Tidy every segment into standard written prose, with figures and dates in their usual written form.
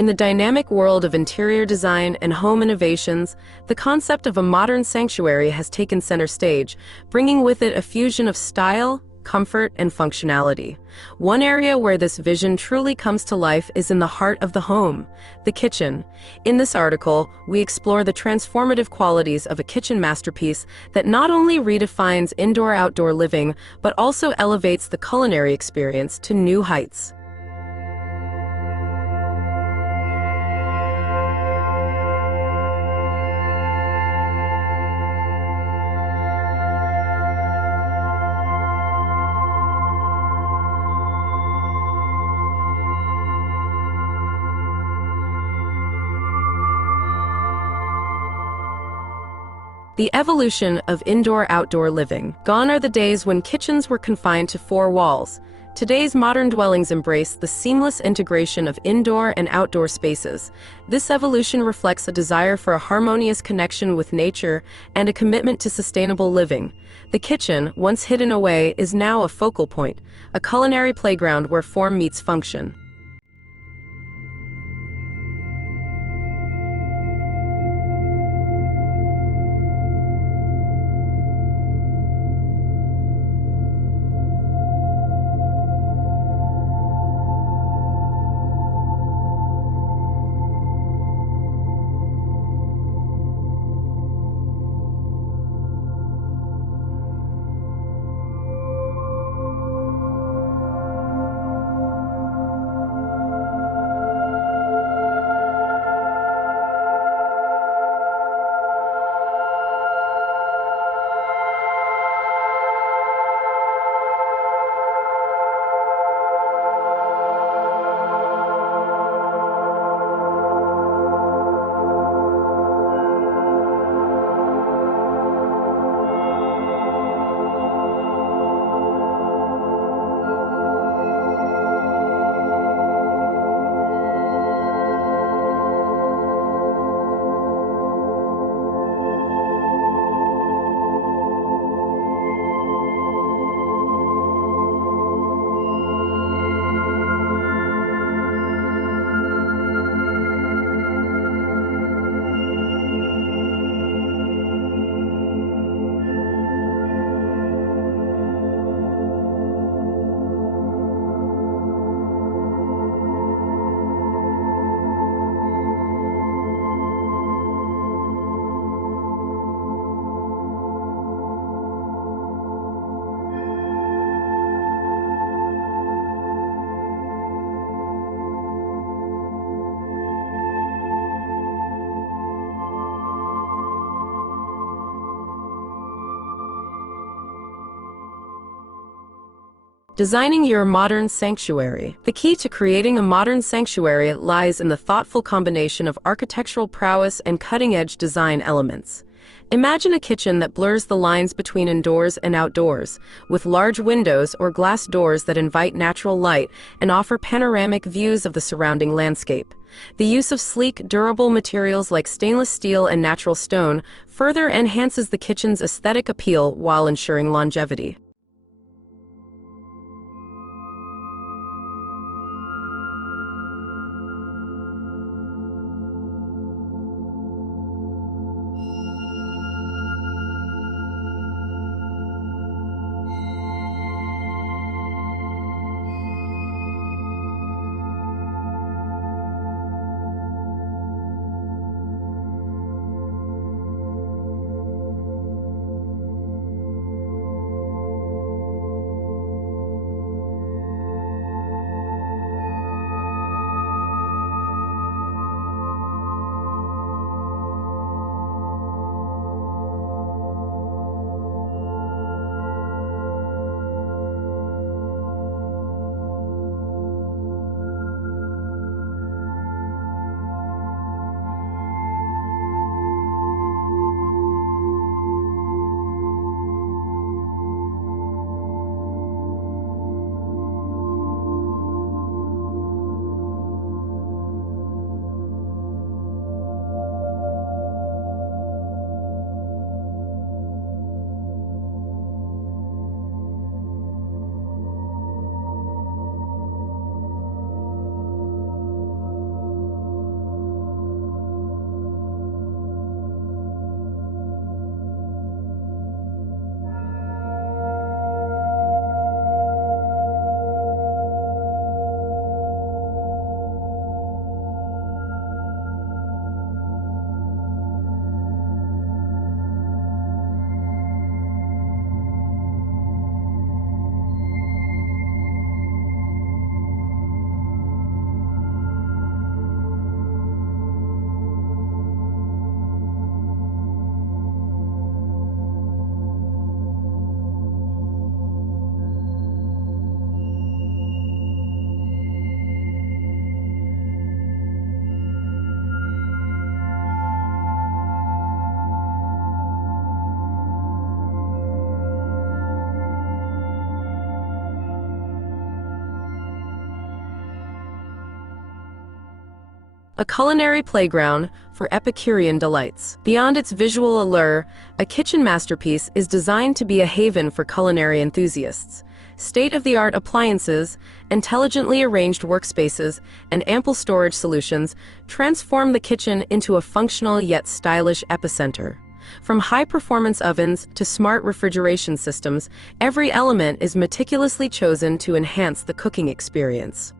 In the dynamic world of interior design and home innovations, the concept of a modern sanctuary has taken center stage, bringing with it a fusion of style, comfort, and functionality. One area where this vision truly comes to life is in the heart of the home, the kitchen. In this article, we explore the transformative qualities of a kitchen masterpiece that not only redefines indoor-outdoor living, but also elevates the culinary experience to new heights. The evolution of indoor-outdoor living. Gone are the days when kitchens were confined to four walls. Today's modern dwellings embrace the seamless integration of indoor and outdoor spaces. This evolution reflects a desire for a harmonious connection with nature and a commitment to sustainable living. The kitchen, once hidden away, is now a focal point, a culinary playground where form meets function. Designing your modern sanctuary. The key to creating a modern sanctuary lies in the thoughtful combination of architectural prowess and cutting-edge design elements. Imagine a kitchen that blurs the lines between indoors and outdoors, with large windows or glass doors that invite natural light and offer panoramic views of the surrounding landscape. The use of sleek, durable materials like stainless steel and natural stone further enhances the kitchen's aesthetic appeal while ensuring longevity. a culinary playground for Epicurean delights. Beyond its visual allure, a kitchen masterpiece is designed to be a haven for culinary enthusiasts. State-of-the-art appliances, intelligently arranged workspaces, and ample storage solutions transform the kitchen into a functional yet stylish epicenter. From high-performance ovens to smart refrigeration systems, every element is meticulously chosen to enhance the cooking experience.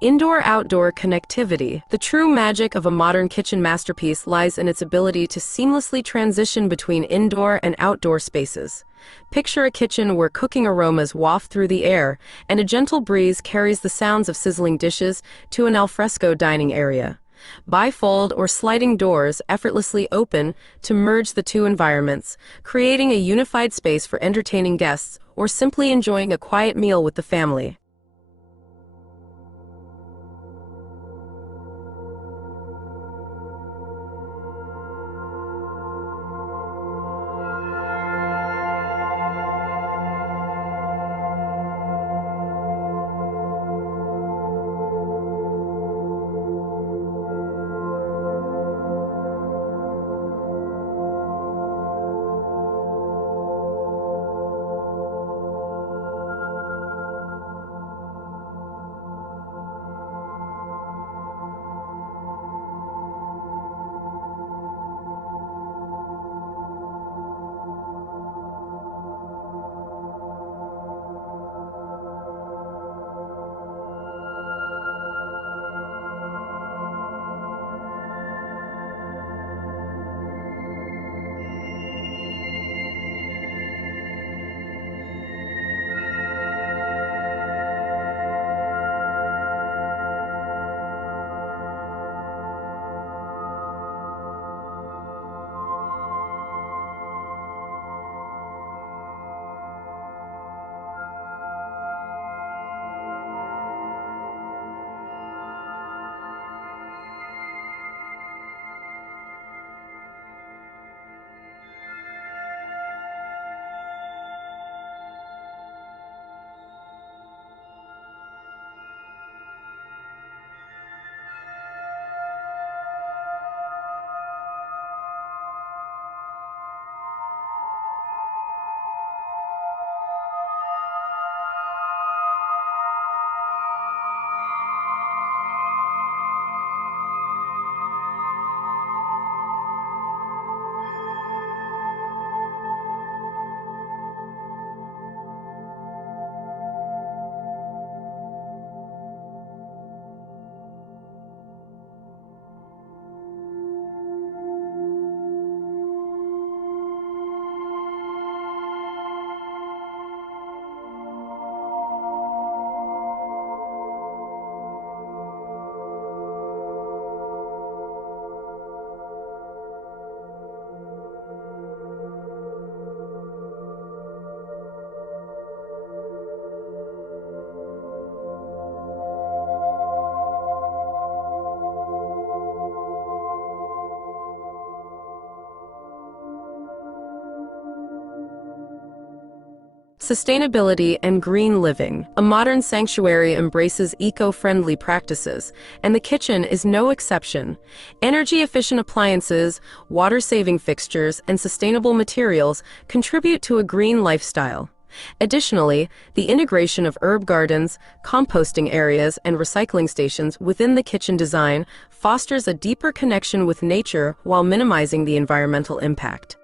Indoor-outdoor connectivity. The true magic of a modern kitchen masterpiece lies in its ability to seamlessly transition between indoor and outdoor spaces. Picture a kitchen where cooking aromas waft through the air, and a gentle breeze carries the sounds of sizzling dishes to an alfresco dining area. Bifold or sliding doors effortlessly open to merge the two environments, creating a unified space for entertaining guests or simply enjoying a quiet meal with the family. Sustainability and green living. A modern sanctuary embraces eco-friendly practices, and the kitchen is no exception. Energy-efficient appliances, water-saving fixtures, and sustainable materials contribute to a green lifestyle. Additionally, the integration of herb gardens, composting areas, and recycling stations within the kitchen design fosters a deeper connection with nature while minimizing the environmental impact.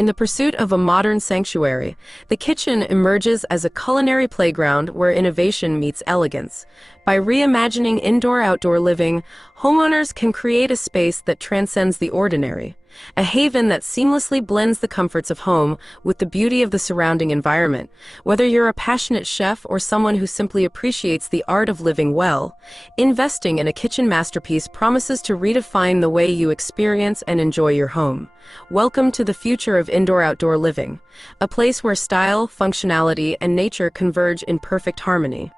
In the pursuit of a modern sanctuary, the kitchen emerges as a culinary playground where innovation meets elegance. By reimagining indoor-outdoor living, homeowners can create a space that transcends the ordinary, a haven that seamlessly blends the comforts of home with the beauty of the surrounding environment. Whether you're a passionate chef or someone who simply appreciates the art of living well, investing in a kitchen masterpiece promises to redefine the way you experience and enjoy your home. Welcome to the future of indoor-outdoor living, a place where style, functionality, and nature converge in perfect harmony.